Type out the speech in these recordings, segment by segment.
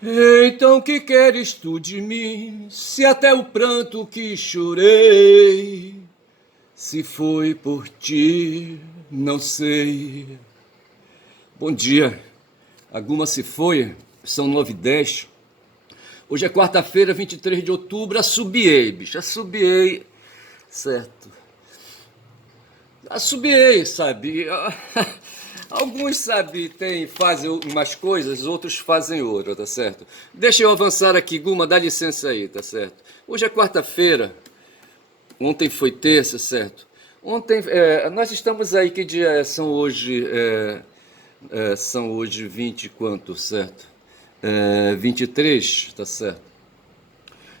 Então que queres tu de mim, se até o pranto que chorei, se foi por ti, não sei. Bom dia, a Guma se foi, são 9h10. Hoje é quarta-feira, 23 de outubro, assobiei, bicho, assobiei, certo? Assobiei, sabe? Alguns, sabe, fazem umas coisas, outros fazem outras, tá certo? Deixa eu avançar aqui, Guma, dá licença aí, tá certo? Hoje é quarta-feira, ontem foi terça, certo? Ontem, nós estamos aí, que dia são hoje? São hoje 20 e quanto, certo? 23, tá certo?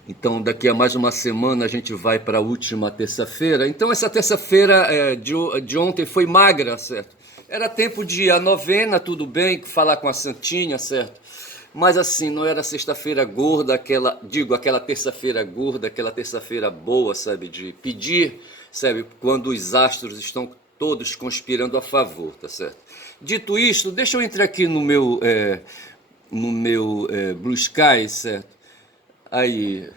Então, daqui a mais uma semana a gente vai para a última terça-feira. Então, essa terça-feira de ontem foi magra, certo? Era tempo de ir à novena, tudo bem, falar com a Santinha, certo? Mas assim, não era sexta-feira gorda, aquela terça-feira gorda, aquela terça-feira boa, sabe? De pedir, sabe? Quando os astros estão todos conspirando a favor, tá certo? Dito isto, deixa eu entrar aqui no meu Blue Sky, certo? Aí,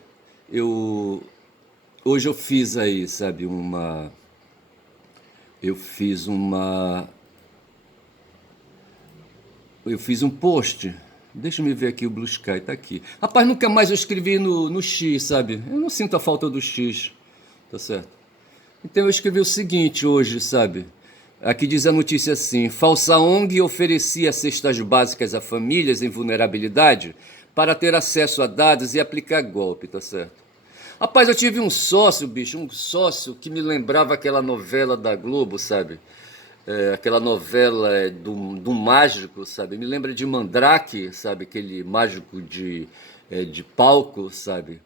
eu hoje eu fiz aí, sabe, eu fiz uma eu fiz um post. Deixa eu ver aqui o Blue Sky, tá aqui. Rapaz, nunca mais eu escrevi no X, sabe? Eu não sinto a falta do X, tá certo? Então eu escrevi o seguinte hoje, sabe? Aqui diz a notícia assim: falsa ONG oferecia cestas básicas a famílias em vulnerabilidade para ter acesso a dados e aplicar golpe, tá certo? Rapaz, eu tive um sócio, bicho, um sócio que me lembrava aquela novela da Globo, sabe? Aquela novela do mágico, sabe? Me lembra de Mandrake, sabe? Aquele mágico de palco, sabe?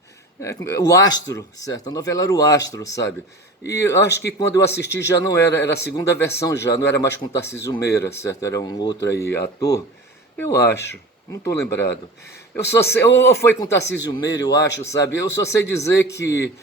O Astro, certo? A novela era o Astro, sabe? E eu acho que quando eu assisti já não era a segunda versão já, não era mais com Tarcísio Meira, certo? Era um outro aí ator, eu acho, não estou lembrado. Eu só sei, ou foi com Tarcísio Meira, eu acho, sabe? Eu só sei dizer que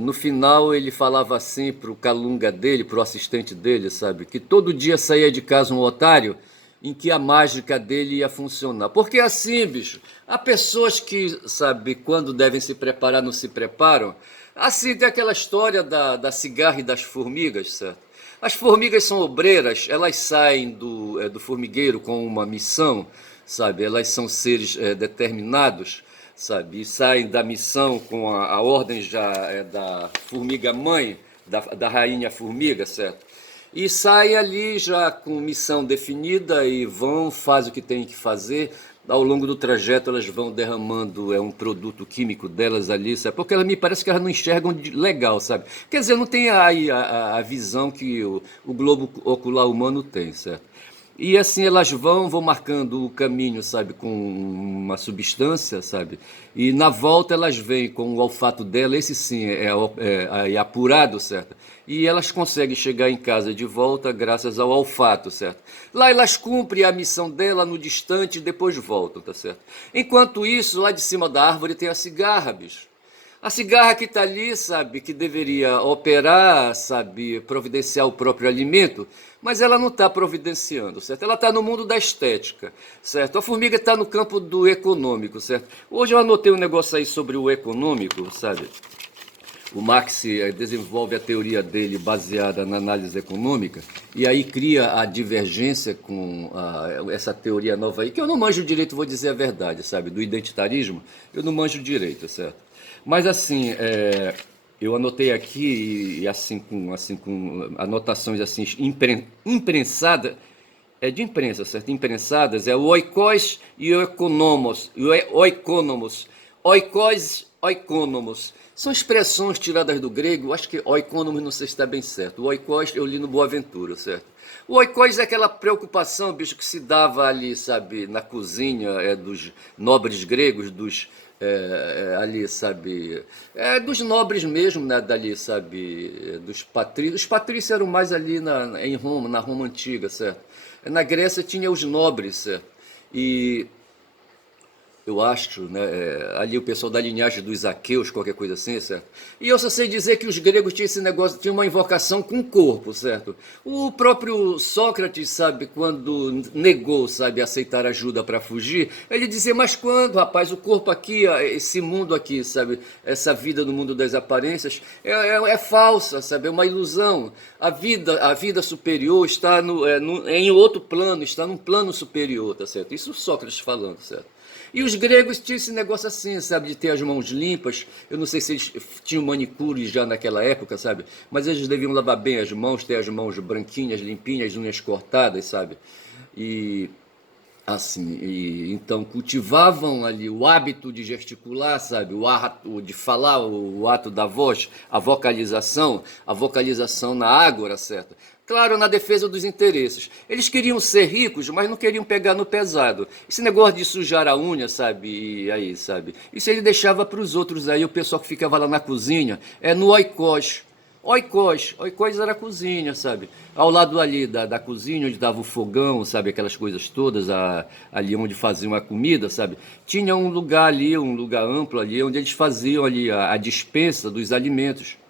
no final ele falava assim pro calunga dele, pro assistente dele, sabe? Que todo dia saía de casa um otário em que a mágica dele ia funcionar. Porque assim, bicho, há pessoas que, sabe, quando devem se preparar, não se preparam. Assim, tem aquela história da cigarra e das formigas, certo? As formigas são obreiras, elas saem do formigueiro com uma missão, sabe? Elas são seres determinados, sabe? E saem da missão com a ordem já da formiga mãe, da rainha formiga, certo? E saem ali já com missão definida e vão, fazem o que tem que fazer. Ao longo do trajeto elas vão derramando um produto químico delas ali, sabe? Porque me parece que elas não enxergam legal, sabe? Quer dizer, não tem aí a visão que o globo ocular humano tem, certo? E assim elas vão marcando o caminho, sabe, com uma substância, sabe? E na volta elas vêm com o olfato dela, esse sim é apurado, certo? E elas conseguem chegar em casa de volta graças ao olfato, certo? Lá elas cumprem a missão dela no distante e depois voltam, tá certo? Enquanto isso, lá de cima da árvore tem a cigarra, bicho. A cigarra que está ali, sabe, que deveria operar, sabe, providenciar o próprio alimento, mas ela não está providenciando, certo? Ela está no mundo da estética, certo? A formiga está no campo do econômico, certo? Hoje eu anotei um negócio aí sobre o econômico, sabe? O Marx desenvolve a teoria dele baseada na análise econômica e aí cria a divergência com essa teoria nova aí, que eu não manjo direito, vou dizer a verdade, sabe? Do identitarismo, eu não manjo direito, certo? Mas assim, eu anotei aqui e assim com anotações assim imprensadas, de imprensa, certo? Imprensadas, é o oikos e o economos, oikos, oikonomos. São expressões tiradas do grego, acho que oikonomos não sei se está bem certo. O oikos eu li no Boaventura, certo? O oikos é aquela preocupação, bicho, que se dava ali, sabe, na cozinha dos nobres gregos, ali, sabe, dos nobres mesmo, né, dali, sabe, dos patrícios. Os patrícios eram mais ali em Roma, na Roma antiga, certo? Na Grécia tinha os nobres, certo? E eu acho, né? Ali o pessoal da linhagem dos aqueus, qualquer coisa assim, certo? E eu só sei dizer que os gregos tinham esse negócio, tinham uma invocação com o corpo, certo? O próprio Sócrates, sabe, quando negou, sabe, aceitar ajuda para fugir, ele dizia, mas quando, rapaz, o corpo aqui, esse mundo aqui, sabe, essa vida no mundo das aparências, é falsa, sabe, é uma ilusão. A vida superior está é em outro plano, está num plano superior, tá certo? Isso Sócrates falando, certo? E os gregos tinham esse negócio assim, sabe, de ter as mãos limpas. Eu não sei se eles tinham manicure já naquela época, sabe? Mas eles deviam lavar bem as mãos, ter as mãos branquinhas, limpinhas, unhas cortadas, sabe? E assim, então cultivavam ali o hábito de gesticular, sabe? O ato de falar, o ato da voz, a vocalização na ágora, certo? Claro, na defesa dos interesses. Eles queriam ser ricos, mas não queriam pegar no pesado. Esse negócio de sujar a unha, sabe? E aí, sabe? Isso ele deixava para os outros aí, o pessoal que ficava lá na cozinha, no oikos. Oikos era a cozinha, sabe? Ao lado ali da cozinha, onde dava o fogão, sabe? Aquelas coisas todas, ali onde faziam a comida, sabe? Tinha um lugar ali, um lugar amplo ali, onde eles faziam ali a dispensa dos alimentos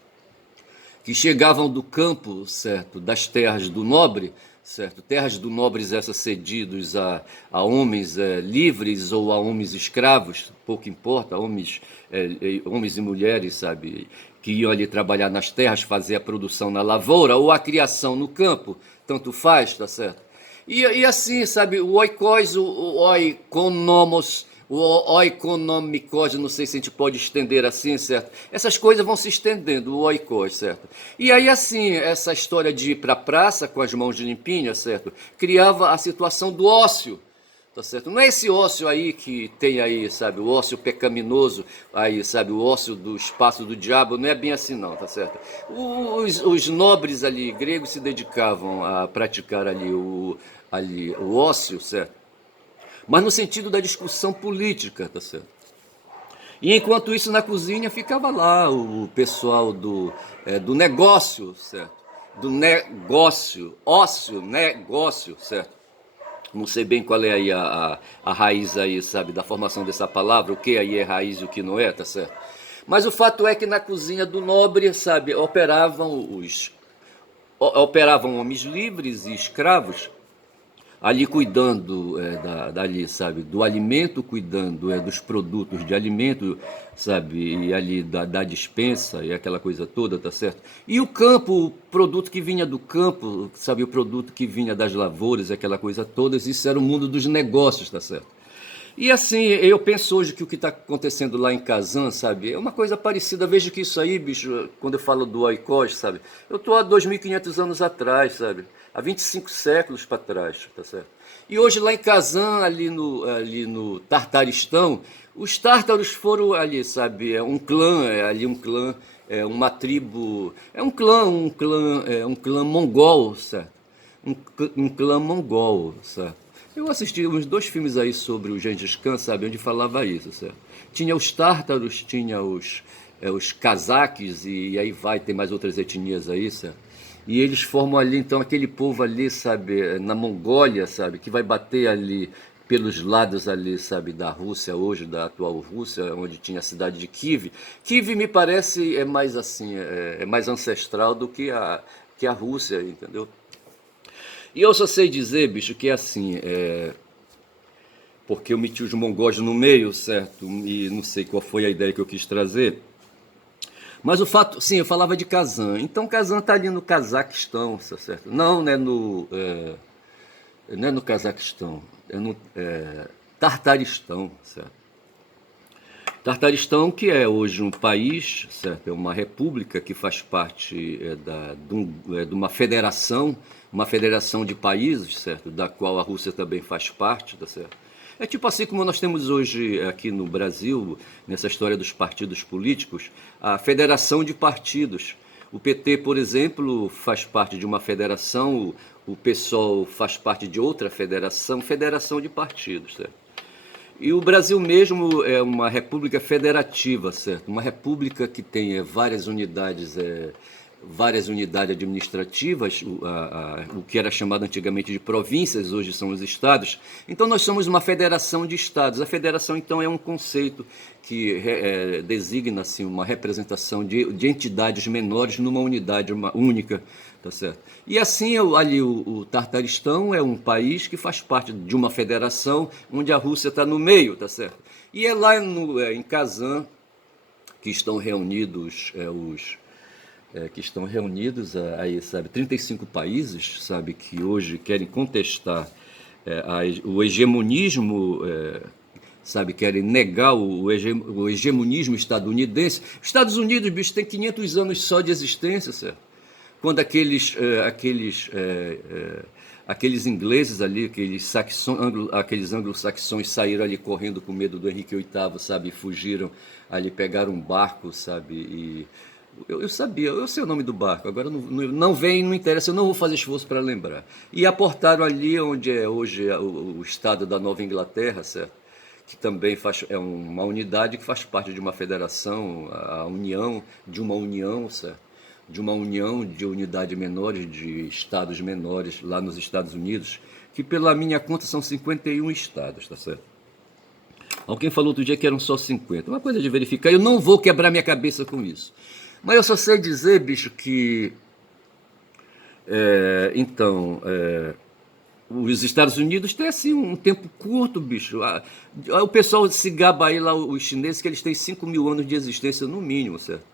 que chegavam do campo, certo, das terras do nobre, certo, terras do nobres essas cedidos a homens livres ou a homens escravos, pouco importa, homens e mulheres, sabe, que iam ali trabalhar nas terras, fazer a produção na lavoura ou a criação no campo, tanto faz, tá certo? E assim, sabe, o oikos, o oikonomos, o oikonomikos, não sei se a gente pode estender assim, certo? Essas coisas vão se estendendo, o oikos, certo? E aí, assim, essa história de ir para a praça com as mãos limpinhas, certo? Criava a situação do ócio, tá certo? Não é esse ócio aí que tem aí, sabe? O ócio pecaminoso aí, sabe? O ócio do espaço do diabo, não é bem assim não, tá certo? Os nobres ali, gregos, se dedicavam a praticar ali o ócio, certo? Mas no sentido da discussão política, tá certo? E enquanto isso, na cozinha ficava lá o pessoal do negócio, certo? Do negócio, ócio, negócio, certo? Não sei bem qual é aí a raiz aí, sabe, da formação dessa palavra, o que aí é raiz e o que não é, tá certo? Mas o fato é que na cozinha do nobre, sabe, operavam homens livres e escravos, ali cuidando dali, sabe, do alimento, cuidando dos produtos de alimento, sabe, e ali da dispensa e aquela coisa toda, tá certo? E o campo, o produto que vinha do campo, sabe, o produto que vinha das lavouras, aquela coisa toda, isso era o mundo dos negócios, tá certo? E assim, eu penso hoje que o que está acontecendo lá em Kazan, sabe, é uma coisa parecida. Veja que isso aí, bicho, quando eu falo do oikos, sabe, eu estou há 2.500 anos atrás, sabe, há 25 séculos para trás, tá certo? E hoje lá em Kazan, ali no Tartaristão, os tártaros foram ali, sabe, é um clã, ali um clã, uma tribo, um clã mongol, certo? Um clã mongol, certo? Eu assisti uns 2 filmes aí sobre o Gengis Khan, sabe, onde falava isso, certo? Tinha os tártaros, tinha os cazaques, e aí tem mais outras etnias aí, certo? E eles formam ali, então, aquele povo ali, sabe, na Mongólia, sabe, que vai bater ali pelos lados ali, sabe, da Rússia hoje, da atual Rússia, onde tinha a cidade de Kiev. Kiev me parece mais assim, é mais ancestral do que a Rússia, entendeu? E eu só sei dizer, bicho, que é assim, porque eu meti os mongóis no meio, certo? E não sei qual foi a ideia que eu quis trazer. Mas o fato, sim, eu falava de Kazan. Então Kazan está ali no Cazaquistão, certo? Não, não é no Cazaquistão, é no Tartaristão, certo? Tartaristão, que é hoje um país, certo? É uma república que faz parte de uma federação de países, certo? Da qual a Rússia também faz parte, tá certo? É tipo assim como nós temos hoje aqui no Brasil, nessa história dos partidos políticos, a federação de partidos. O PT, por exemplo, faz parte de uma federação, o PSOL faz parte de outra federação de partidos, certo? E o Brasil mesmo é uma república federativa, certo? Uma república que tem várias unidades várias unidades administrativas, o que era chamado antigamente de províncias, hoje são os estados. Então nós somos uma federação de estados. A federação então é um conceito que designa assim, uma representação de entidades menores numa unidade única, tá certo? E assim ali o Tartaristão é um país que faz parte de uma federação onde a Rússia está no meio, tá certo? E é lá em Kazan que estão reunidos que estão reunidos aí, sabe, 35 países, sabe, que hoje querem contestar o hegemonismo, sabe, querem negar o hegemonismo estadunidense. Estados Unidos, bicho, tem 500 anos só de existência, certo? Quando aqueles ingleses ali, aqueles anglo-saxões saíram ali correndo com medo do Henrique VIII, sabe, e fugiram ali, pegaram um barco, sabe, e eu sabia, eu sei o nome do barco, agora não vem, não interessa, eu não vou fazer esforço para lembrar. E aportaram ali onde é hoje o estado da Nova Inglaterra, certo? Que também é uma unidade que faz parte de uma federação, a união de uma união, certo? De uma união de unidades menores, de estados menores lá nos Estados Unidos, que pela minha conta são 51 estados, tá certo? Alguém falou outro dia que eram só 50, uma coisa de verificar, eu não vou quebrar minha cabeça com isso. Mas eu só sei dizer, bicho, que os Estados Unidos têm assim um tempo curto, bicho. O pessoal se gaba aí lá, os chineses, que eles têm 5.000 anos de existência no mínimo, certo?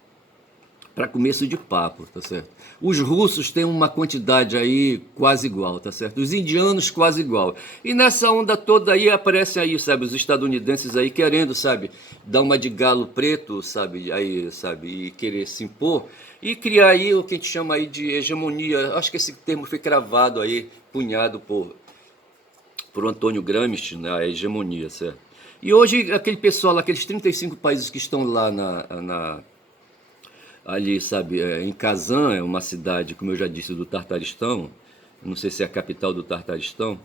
Para começo de papo, tá certo? Os russos têm uma quantidade aí quase igual, tá certo? Os indianos quase igual. E nessa onda toda aí aparecem aí, sabe, os estadunidenses aí querendo, sabe, dar uma de galo preto, sabe, aí, sabe, e querer se impor e criar aí o que a gente chama aí de hegemonia. Acho que esse termo foi cravado aí, cunhado por Antônio Gramsci, né, a hegemonia, certo? E hoje aquele pessoal, aqueles 35 países que estão lá ali, sabe, em Kazan, é uma cidade, como eu já disse, do Tartaristão, não sei se é a capital do Tartaristão.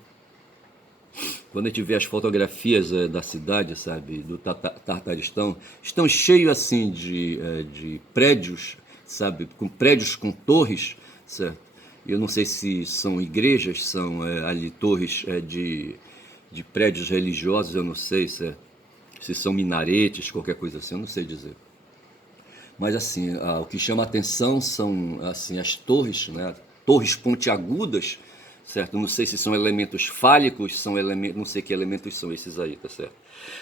Quando a gente vê as fotografias da cidade, sabe, do Tartaristão, estão cheios assim de prédios, sabe, com prédios com torres, certo? Eu não sei se são igrejas, são ali torres de prédios religiosos, eu não sei se são minaretes, qualquer coisa assim, eu não sei dizer. Mas assim, o que chama a atenção são assim, as torres, né? Torres pontiagudas, certo? Não sei se são elementos fálicos, são elementos, não sei que elementos são esses aí, tá certo?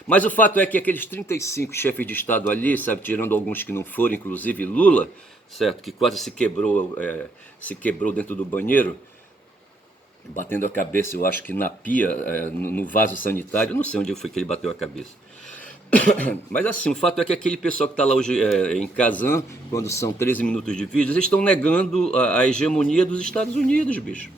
Mas o fato é que aqueles 35 chefes de Estado ali, sabe, tirando alguns que não foram, inclusive Lula, certo? Que quase se quebrou dentro do banheiro, batendo a cabeça, eu acho que na pia, no vaso sanitário, eu não sei onde foi que ele bateu a cabeça. Mas assim, o fato é que aquele pessoal que está lá hoje em Kazan, quando são 13 minutos de vídeo, eles estão negando a hegemonia dos Estados Unidos, bicho.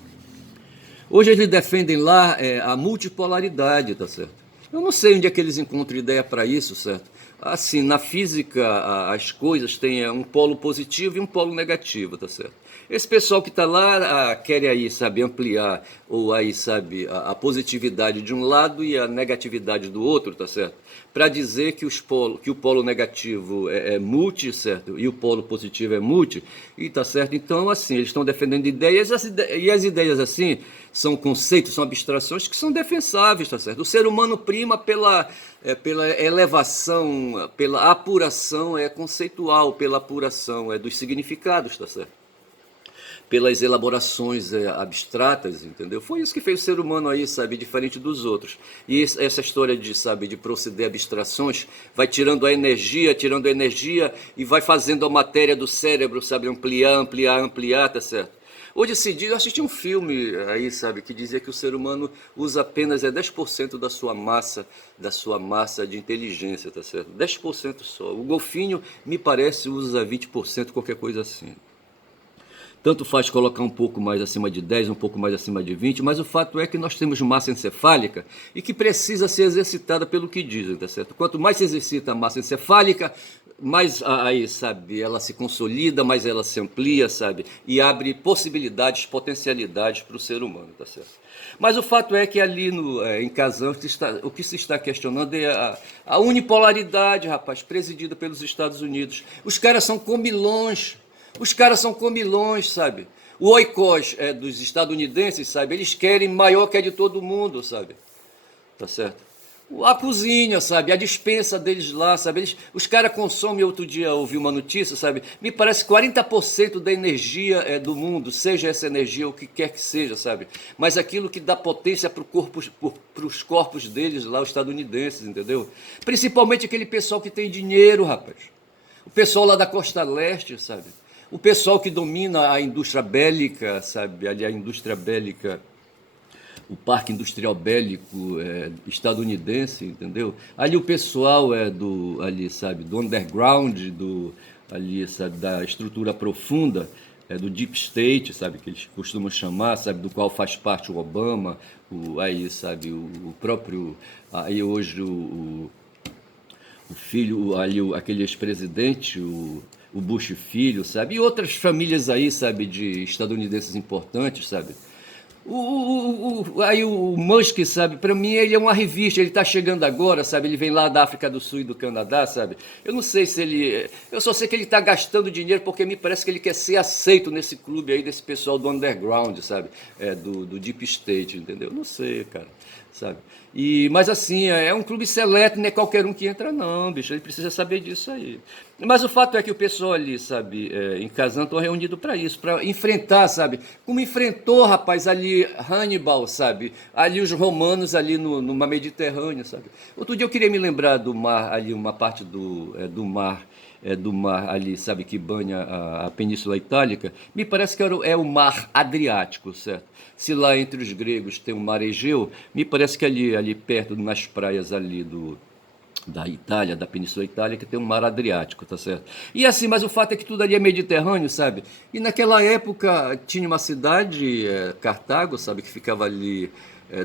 Hoje eles defendem lá a multipolaridade, tá certo? Eu não sei onde é que eles encontram ideia para isso, certo? Assim, na física, as coisas têm um polo positivo e um polo negativo, tá certo? Esse pessoal que está lá quer aí, sabe, ampliar ou aí, sabe, a positividade de um lado e a negatividade do outro, tá certo? Para dizer que o polo negativo é multi, certo? E o polo positivo é multi, e tá certo? Então, assim, eles estão defendendo ideias, e as ideias, assim, são conceitos, são abstrações que são defensáveis, tá certo? O ser humano prima pela elevação, pela apuração conceitual, pela apuração dos significados, tá certo? Pelas elaborações abstratas, entendeu? Foi isso que fez o ser humano aí, sabe, diferente dos outros. E essa história de, sabe, de proceder abstrações vai tirando a energia e vai fazendo a matéria do cérebro, sabe, ampliar, tá certo? Hoje se diz, eu assisti um filme aí, sabe, que dizia que o ser humano usa apenas 10% da sua massa de inteligência, tá certo? 10% só. O golfinho, me parece, usa 20%, qualquer coisa assim. Tanto faz colocar um pouco mais acima de 10, um pouco mais acima de 20, mas o fato é que nós temos massa encefálica e que precisa ser exercitada pelo que dizem, tá certo? Quanto mais se exercita a massa encefálica, mais aí, sabe, ela se consolida, mais ela se amplia, sabe, e abre possibilidades, potencialidades para o ser humano, tá certo? Mas o fato é que ali em Kazan, o que se está questionando é a unipolaridade, rapaz, presidida pelos Estados Unidos. Os caras são comilões. Os caras são comilões, sabe? O oikos dos estadunidenses, sabe? Eles querem maior que a de todo mundo, sabe? Tá certo? A cozinha, sabe? A despensa deles lá, sabe? Os caras consomem, outro dia eu ouvi uma notícia, sabe? Me parece 40% da energia do mundo, seja essa energia o que quer que seja, sabe? Mas aquilo que dá potência para os corpos deles lá, os estadunidenses, entendeu? Principalmente aquele pessoal que tem dinheiro, rapaz. O pessoal lá da costa leste, sabe? O pessoal que domina a indústria bélica, sabe? Ali a indústria bélica, o parque industrial bélico estadunidense, entendeu? Ali o pessoal ali, sabe, do underground, ali, sabe, da estrutura profunda, do deep state, sabe, que eles costumam chamar, sabe, do qual faz parte o Obama, aí, sabe, o próprio, aí hoje o filho, ali, aquele ex-presidente, o Bush filho, sabe, e outras famílias aí, sabe, de estadunidenses importantes, sabe. Aí o Musk, sabe, para mim ele é uma revista, ele tá chegando agora, sabe, ele vem lá da África do Sul e do Canadá, sabe, eu não sei se ele, eu só sei que ele tá gastando dinheiro porque me parece que ele quer ser aceito nesse clube aí, desse pessoal do underground, sabe, do Deep State, entendeu, não sei, cara, sabe, mas assim, é um clube seleto, não é qualquer um que entra não, bicho, ele precisa saber disso aí. Mas o fato é que o pessoal ali, sabe, em Kazan estão reunidos para isso, para enfrentar, sabe, como enfrentou, rapaz, ali Hannibal, sabe, ali os romanos ali numa Mediterrânea, sabe. Outro dia eu queria me lembrar do mar, ali uma parte do mar ali, sabe, que banha a Península Itálica, me parece que é o mar Adriático, certo? Se lá entre os gregos tem o mar Egeu, me parece que ali perto, nas praias ali da Itália, da Península Itálica, tem um mar Adriático, tá certo? E assim, mas o fato é que tudo ali é Mediterrâneo, sabe? E naquela época tinha uma cidade, Cartago, sabe, que ficava ali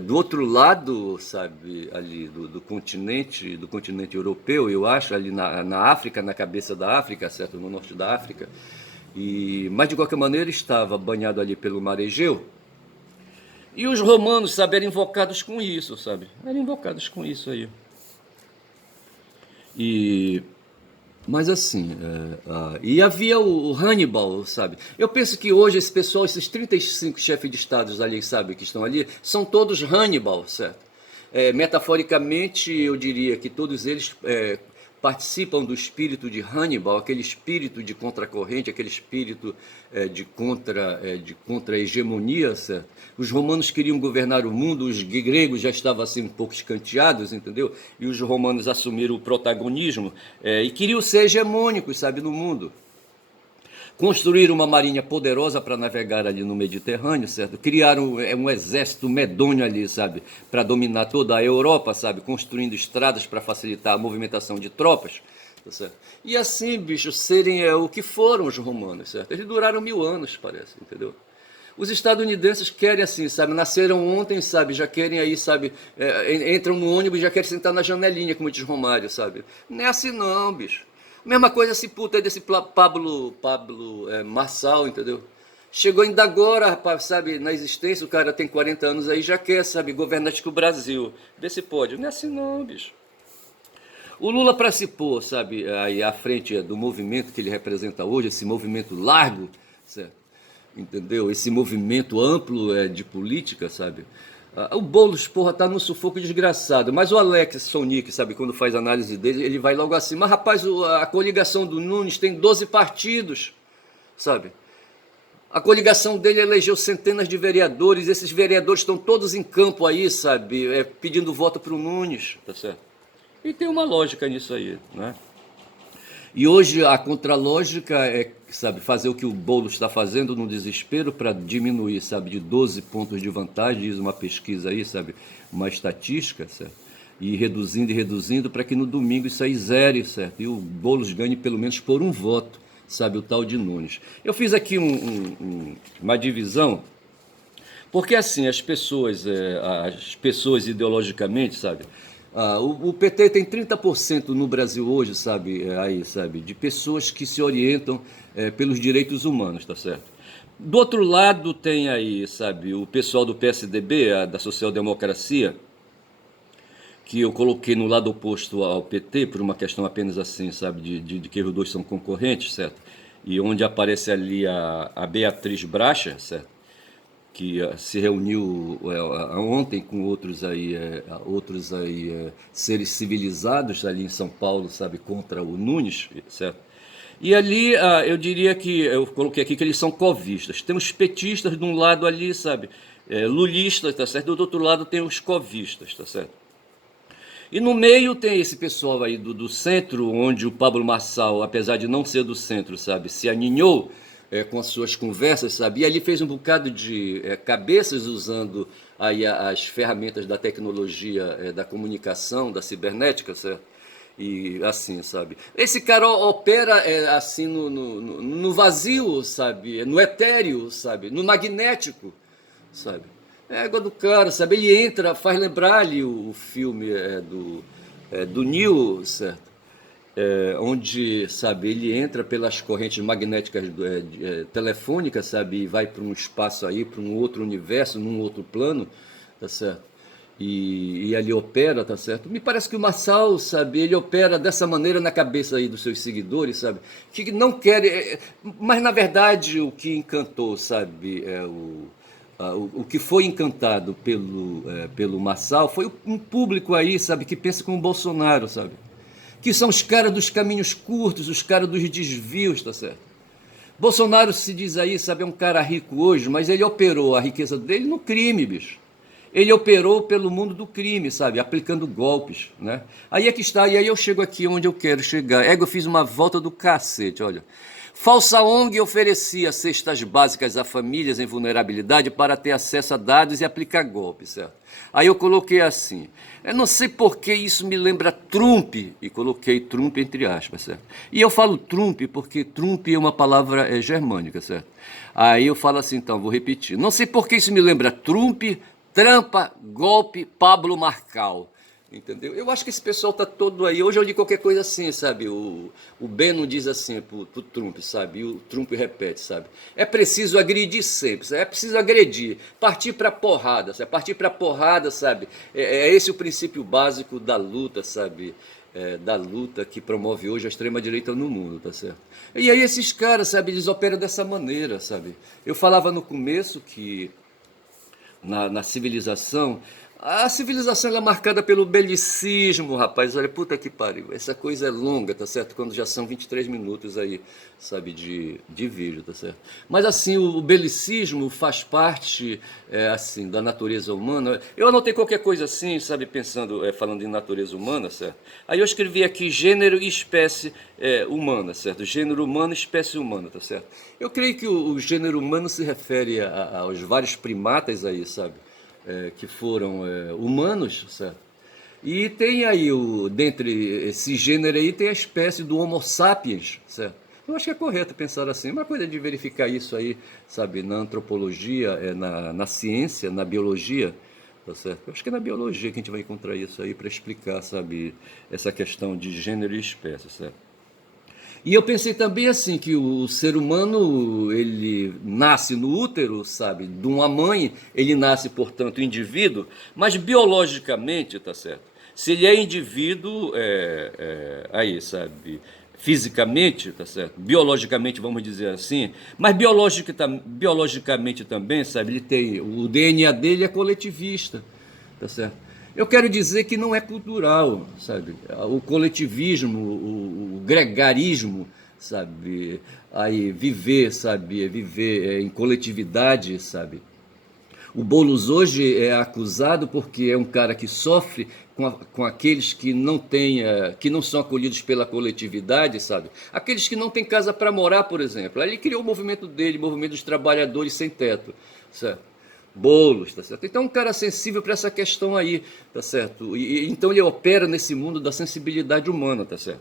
do outro lado, sabe, ali do continente europeu, eu acho, ali na África, na cabeça da África, certo? No norte da África. Mas de qualquer maneira estava banhado ali pelo mar Egeu. E os romanos, sabe, eram invocados com isso, sabe? Eram invocados com isso aí. E Mas assim, e havia o Hannibal, sabe? Eu penso que hoje esse pessoal, esses 35 chefes de estados ali, sabe, que estão ali, são todos Hannibal, certo? Metaforicamente, eu diria que todos eles participam do espírito de Hannibal, aquele espírito de contracorrente, aquele espírito de contra-hegemonia, certo? Os romanos queriam governar o mundo, os gregos já estavam assim um pouco escanteados, entendeu? E os romanos assumiram o protagonismo e queriam ser hegemônicos, sabe, no mundo. Construíram uma marinha poderosa para navegar ali no Mediterrâneo, certo? Criaram um exército medonho ali, sabe? Para dominar toda a Europa, sabe? Construindo estradas para facilitar a movimentação de tropas, tá certo? E assim, bicho, serem o que foram os romanos, certo? Eles duraram 1000 anos, parece, entendeu? Os estadunidenses querem assim, sabe? Nasceram ontem, sabe? Já querem aí, sabe? Entram no ônibus e já querem sentar na janelinha, como diz Romário, sabe? Não é assim não, bicho. Mesma coisa esse puta aí desse Pablo Marçal, entendeu? Chegou ainda agora, rapaz, sabe, na existência, o cara tem 40 anos aí, já quer, sabe, governar o Brasil. Vê se pode. Não é assim não, bicho. O Lula para se pôr, sabe, aí à frente do movimento que ele representa hoje, esse movimento largo, certo? Entendeu? Esse movimento amplo de política, sabe? O Boulos, porra, tá num sufoco desgraçado. Mas o Alex Sonic, sabe, quando faz análise dele, ele vai logo assim. Mas, rapaz, a coligação do Nunes tem 12 partidos, sabe? A coligação dele elegeu centenas de vereadores. Esses vereadores estão todos em campo aí, sabe? Pedindo voto pro Nunes, tá certo? E tem uma lógica nisso aí, né? E hoje a contralógica é, sabe, fazer o que o Boulos está fazendo no desespero para diminuir, sabe, de 12 pontos de vantagem, diz uma pesquisa aí, sabe, uma estatística, certo? E reduzindo para que no domingo isso aí zere, certo? E o Boulos ganhe pelo menos por um voto, sabe, o tal de Nunes. Eu fiz aqui uma divisão, porque assim, as pessoas ideologicamente, sabe, o PT tem 30% no Brasil hoje, sabe, aí, sabe, de pessoas que se orientam pelos direitos humanos, tá certo? Do outro lado tem aí, sabe, o pessoal do PSDB, da social-democracia, que eu coloquei no lado oposto ao PT, por uma questão apenas assim, sabe, de que os dois são concorrentes, certo? e onde aparece ali a Beatriz Bracha, certo? Que se reuniu ontem com outros aí seres civilizados ali em São Paulo, sabe, contra o Nunes, certo? E ali eu diria que eu coloquei aqui que eles são covistas. Tem os petistas de um lado ali, sabe, lulistas, tá certo? Do outro lado tem os covistas, tá certo? E no meio tem esse pessoal aí do centro, onde o Pablo Marçal, apesar de não ser do centro, sabe, se aninhou com as suas conversas, sabe, e ali fez um bocado de cabeças usando aí as ferramentas da tecnologia, da comunicação, da cibernética, certo? E assim, sabe? Esse cara opera assim no vazio, sabe? No etéreo, sabe? No magnético, sabe? É a água do cara, sabe? Ele entra, faz lembrar ali o filme do Neo, certo? Onde, sabe, ele entra pelas correntes magnéticas telefônicas, sabe? E vai para um espaço aí, para um outro universo, num outro plano, tá certo? E ali opera, tá certo? Me parece que o Marçal, sabe, ele opera dessa maneira na cabeça aí dos seus seguidores, sabe? Que não querem. Mas na verdade o que encantou, sabe, o que foi encantado pelo Marçal foi um público aí, sabe, que pensa como o Bolsonaro, sabe? Que são os caras dos caminhos curtos, os caras dos desvios, tá certo? Bolsonaro se diz aí, sabe, é um cara rico hoje, mas ele operou a riqueza dele no crime, bicho. Ele operou pelo mundo do crime, sabe, aplicando golpes, né? Aí é que está, e aí eu chego aqui onde eu quero chegar. Eu fiz uma volta do cacete, olha. Falsa ONG oferecia cestas básicas a famílias em vulnerabilidade para ter acesso a dados e aplicar golpes, certo? Aí eu coloquei assim, eu não sei por que isso me lembra Trump, e coloquei Trump entre aspas, certo? E eu falo Trump porque Trump é uma palavra germânica, certo? Aí eu falo assim, então, vou repetir. Não sei por que isso me lembra Trump, trampa, golpe, Pablo Marcal. Entendeu? Eu acho que esse pessoal tá todo aí. Hoje eu li qualquer coisa assim, sabe? O Bannon diz assim pro Trump, sabe? E o Trump repete, sabe? É preciso agredir sempre, sabe? É preciso agredir, partir pra porrada, sabe? Partir pra porrada, sabe? É esse o princípio básico da luta, sabe? Da luta que promove hoje a extrema-direita no mundo, tá certo? E aí esses caras, sabe? Eles operam dessa maneira, sabe? Eu falava no começo que na civilização. A civilização ela é marcada pelo belicismo, rapaz. Olha, puta que pariu. Essa coisa é longa, tá certo? Quando já são 23 minutos aí, sabe, de vídeo, tá certo? Mas assim, o belicismo faz parte, assim, da natureza humana. Eu anotei qualquer coisa assim, sabe, pensando, falando em natureza humana, certo? Aí eu escrevi aqui gênero e espécie humana, certo? Gênero humano e espécie humana, tá certo? Eu creio que o gênero humano se refere aos vários primatas aí, sabe? Que foram humanos, certo? E tem aí, dentre esse gênero aí, tem a espécie do Homo sapiens, certo? Eu acho que é correto pensar assim. Uma coisa de verificar isso aí, sabe, na antropologia, na ciência, na biologia, tá certo? Eu acho que é na biologia que a gente vai encontrar isso aí para explicar, sabe, essa questão de gênero e espécie, certo? E eu pensei também assim que o ser humano ele nasce no útero, sabe, de uma mãe, ele nasce, portanto, indivíduo, mas biologicamente, tá certo? Se ele é indivíduo, aí, sabe, fisicamente, tá certo? Biologicamente, vamos dizer assim, mas biologicamente também, sabe, ele tem o DNA dele é coletivista, tá certo? Eu quero dizer que não é cultural, sabe? O coletivismo, o gregarismo, sabe? Aí viver, sabe? Viver em coletividade, sabe? O Boulos hoje é acusado porque é um cara que sofre com aqueles que não têm, que não são acolhidos pela coletividade, sabe? Aqueles que não têm casa para morar, por exemplo. Aí ele criou o movimento dele, o movimento dos trabalhadores sem teto, certo? Bolos, tá certo? Então, um cara sensível para essa questão aí, tá certo? Então, ele opera nesse mundo da sensibilidade humana, tá certo?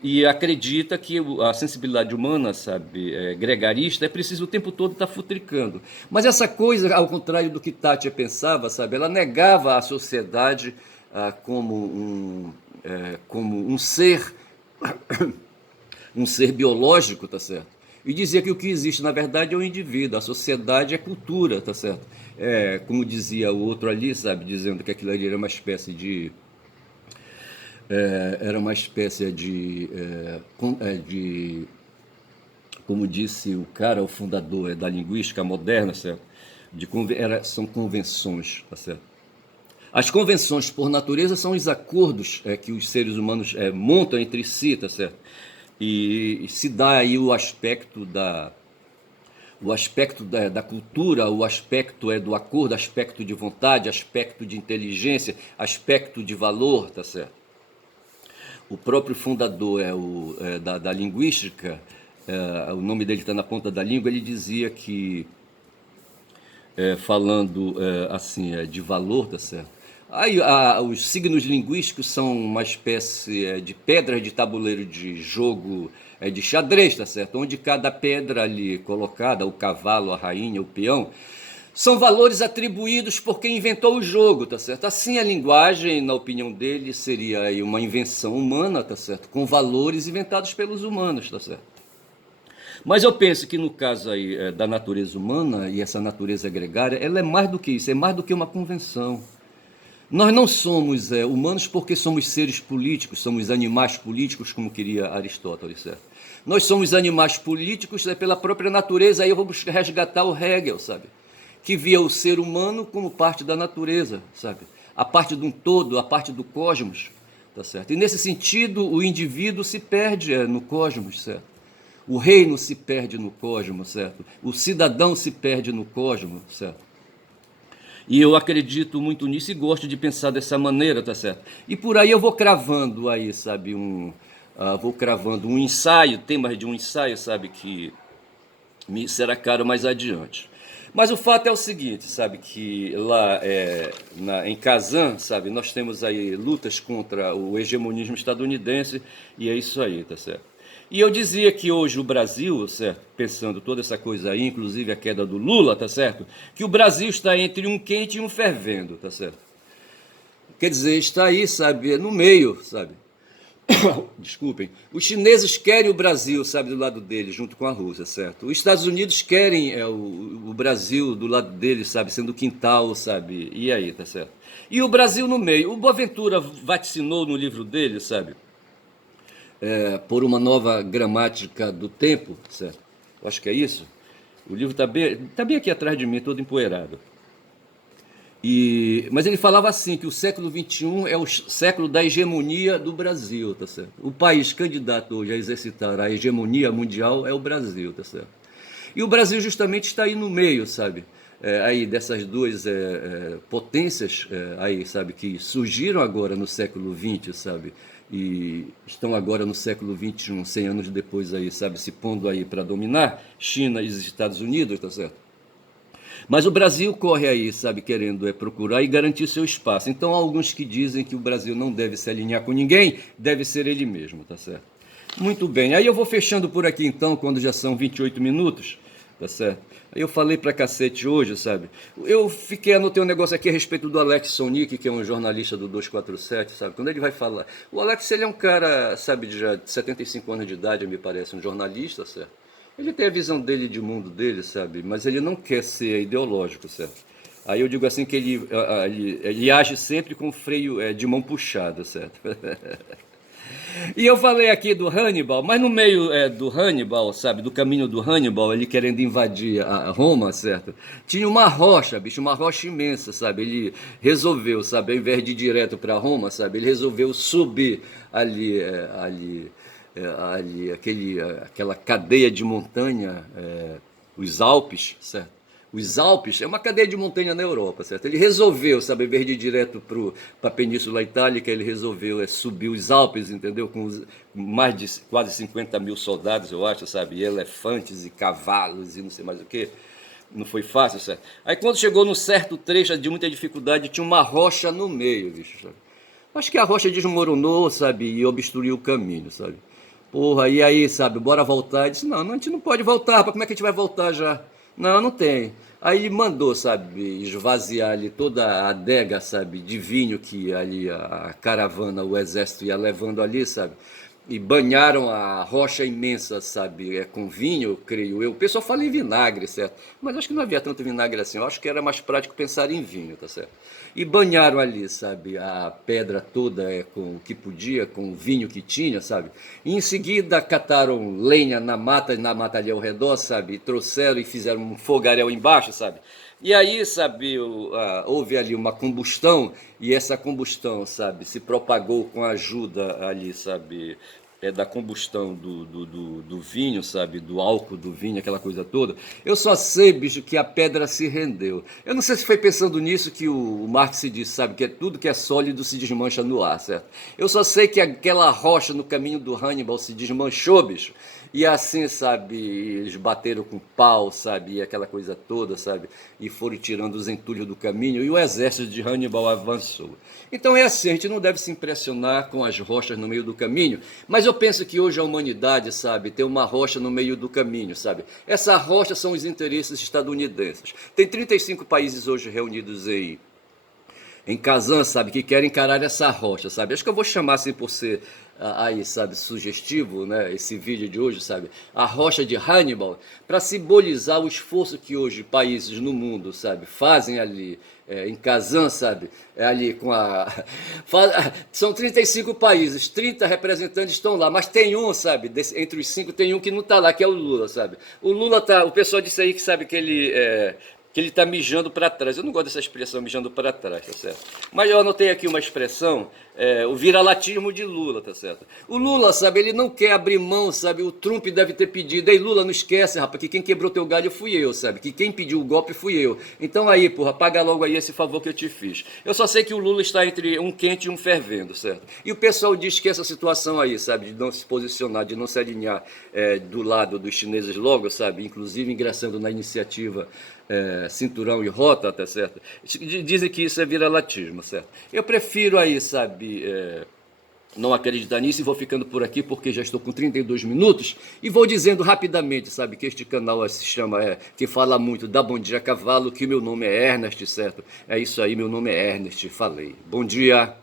E acredita que a sensibilidade humana, sabe, gregarista, é preciso o tempo todo estar futricando. Mas essa coisa, ao contrário do que Tati pensava, sabe, ela negava a sociedade como um ser biológico, tá certo? E dizia que o que existe, na verdade, é o indivíduo, a sociedade é cultura, tá certo? Como dizia o outro ali, sabe, dizendo que aquilo ali era uma espécie de era uma espécie de como disse o cara, o fundador da linguística moderna, certo? São convenções, tá certo? As convenções, por natureza, são os acordos que os seres humanos montam entre si, tá certo? E se dá aí o aspecto da cultura, o aspecto do acordo, aspecto de vontade, aspecto de inteligência, aspecto de valor, tá certo? O próprio fundador da linguística, o nome dele está na ponta da língua, ele dizia que, falando assim, de valor, tá certo? Aí, os signos linguísticos são uma espécie de pedras de tabuleiro de jogo de xadrez, tá certo? Onde cada pedra ali colocada, o cavalo, a rainha, o peão, são valores atribuídos por quem inventou o jogo, tá certo? Assim a linguagem, na opinião dele, seria aí uma invenção humana, tá certo? Com valores inventados pelos humanos, tá certo? Mas eu penso que no caso aí da natureza humana e essa natureza gregária, ela é mais do que isso, é mais do que uma convenção. Nós não somos humanos porque somos seres políticos, somos animais políticos, como queria Aristóteles, certo? Nós somos animais políticos pela própria natureza, aí eu vou resgatar o Hegel, sabe? Que via o ser humano como parte da natureza, sabe? A parte de um todo, a parte do cosmos, tá certo? E nesse sentido, o indivíduo se perde no cosmos, certo? O reino se perde no cosmos, certo? O cidadão se perde no cosmos, certo? E eu acredito muito nisso e gosto de pensar dessa maneira, tá certo? E por aí eu vou cravando aí, sabe, vou cravando um ensaio, temas de um ensaio, sabe, que me será caro mais adiante. Mas o fato é o seguinte, sabe, que lá em Kazan, sabe, nós temos aí lutas contra o hegemonismo estadunidense e é isso aí, tá certo? E eu dizia que hoje o Brasil, certo, pensando toda essa coisa aí, inclusive a queda do Lula, tá certo, que o Brasil está entre um quente e um fervendo, tá certo? Quer dizer, está aí, sabe, no meio, sabe? Desculpem. Os chineses querem o Brasil, sabe, do lado deles, junto com a Rússia, certo? Os Estados Unidos querem o Brasil do lado deles, sabe, sendo o quintal, sabe? E aí, tá certo? E o Brasil no meio. O Boaventura vaticinou no livro dele, sabe? Por uma nova gramática do tempo, certo? Eu acho que é isso. O livro tá bem aqui atrás de mim, todo empoeirado. Mas ele falava assim, que o século XXI é o século da hegemonia do Brasil, tá certo? O país candidato hoje a exercitar a hegemonia mundial é o Brasil, tá certo? E o Brasil justamente está aí no meio, sabe? Aí dessas duas potências aí, sabe, que surgiram agora no século XX, sabe? E estão agora no século XXI, 100 anos depois aí, sabe, se pondo aí para dominar China e os Estados Unidos, tá certo? Mas o Brasil corre aí, sabe, querendo procurar e garantir seu espaço. Então há alguns que dizem que o Brasil não deve se alinhar com ninguém, deve ser ele mesmo, tá certo? Muito bem, aí eu vou fechando por aqui então, quando já são 28 minutos, tá certo? Aí eu falei pra cacete hoje, sabe? Anotei um negócio aqui a respeito do Alex Sonic, que é um jornalista do 247, sabe? Quando ele vai falar. O Alex, ele é um cara, sabe, de 75 anos de idade, me parece, um jornalista, certo? Ele tem a visão dele de mundo dele, sabe? Mas ele não quer ser ideológico, certo? Aí eu digo assim que ele age sempre com freio de mão puxada, certo? E eu falei aqui do Hannibal, mas no meio do Hannibal, sabe, do caminho do Hannibal, ele querendo invadir a Roma, certo? Tinha uma rocha, bicho, uma rocha imensa, sabe? Ele resolveu, sabe, ao invés de ir direto para Roma, sabe, ele resolveu subir aquela cadeia de montanha, os Alpes, certo? Os Alpes é uma cadeia de montanha na Europa, certo? Ele resolveu, sabe, ao invés de ir direto para a Península Itálica, ele resolveu subir os Alpes, entendeu? Com mais de quase 50 mil soldados, eu acho, sabe? E elefantes e cavalos e não sei mais o que. Não foi fácil, certo? Aí quando chegou num certo trecho de muita dificuldade, tinha uma rocha no meio, bicho, sabe? Acho que a rocha desmoronou, sabe, e obstruiu o caminho, sabe? Porra, e aí, sabe, bora voltar? Ele disse, não, a gente não pode voltar, como é que a gente vai voltar já? Não, não tem. Aí ele mandou, sabe, esvaziar ali toda a adega, sabe, de vinho que ali a caravana, o exército ia levando ali, sabe? e banharam a rocha imensa, sabe, com vinho, creio eu. O pessoal fala em vinagre, certo? Mas acho que não havia tanto vinagre assim. Eu acho que era mais prático pensar em vinho, tá certo? E banharam ali, sabe, a pedra toda com o que podia, com o vinho que tinha, sabe? E em seguida cataram lenha na mata ali ao redor, sabe? E trouxeram e fizeram um fogaréu embaixo, sabe? E aí, sabe, houve ali uma combustão e essa combustão, sabe, se propagou com a ajuda ali, sabe, da combustão do vinho, sabe, do álcool do vinho, aquela coisa toda. Eu só sei, bicho, que a pedra se rendeu. Eu não sei se foi pensando nisso que o Marx disse, sabe, que tudo que é sólido se desmancha no ar, certo? Eu só sei que aquela rocha no caminho do Hannibal se desmanchou, bicho. E assim, sabe, eles bateram com pau, sabe, e aquela coisa toda, sabe, e foram tirando os entulhos do caminho, e o exército de Hannibal avançou. Então é assim, a gente não deve se impressionar com as rochas no meio do caminho, mas eu penso que hoje a humanidade, sabe, tem uma rocha no meio do caminho, sabe. Essa rocha são os interesses estadunidenses. Tem 35 países hoje reunidos em Kazan, sabe, que querem encarar essa rocha, sabe. Acho que eu vou chamar assim por ser aí, sabe, sugestivo, né, esse vídeo de hoje, sabe, a rocha de Hannibal, para simbolizar o esforço que hoje países no mundo, sabe, fazem ali em Kazan, sabe, ali com a... São 35 países, 30 representantes estão lá, mas tem um, sabe, entre os 5 tem um que não está lá, que é o Lula, sabe. O Lula tá, o pessoal disse aí que sabe que ele está mijando para trás. Eu não gosto dessa expressão, mijando para trás, tá certo? Mas eu anotei aqui uma expressão, o viralatismo de Lula, tá certo? O Lula, sabe, ele não quer abrir mão, sabe? O Trump deve ter pedido. Ei, Lula, não esquece, rapaz, que quem quebrou teu galho fui eu, sabe? Que quem pediu o golpe fui eu. Então aí, porra, paga logo aí esse favor que eu te fiz. Eu só sei que o Lula está entre um quente e um fervendo, certo? E o pessoal diz que essa situação aí, sabe, de não se posicionar, de não se alinhar do lado dos chineses logo, sabe? Inclusive ingressando na iniciativa cinturão e rota, tá certo? Dizem que isso é viralatismo, certo? Eu prefiro aí, sabe, não acreditar nisso e vou ficando por aqui porque já estou com 32 minutos e vou dizendo rapidamente, sabe, que este canal se chama, que fala muito da Bom Dia Cavalo, que meu nome é Ernest, certo? É isso aí, meu nome é Ernest, falei. Bom dia.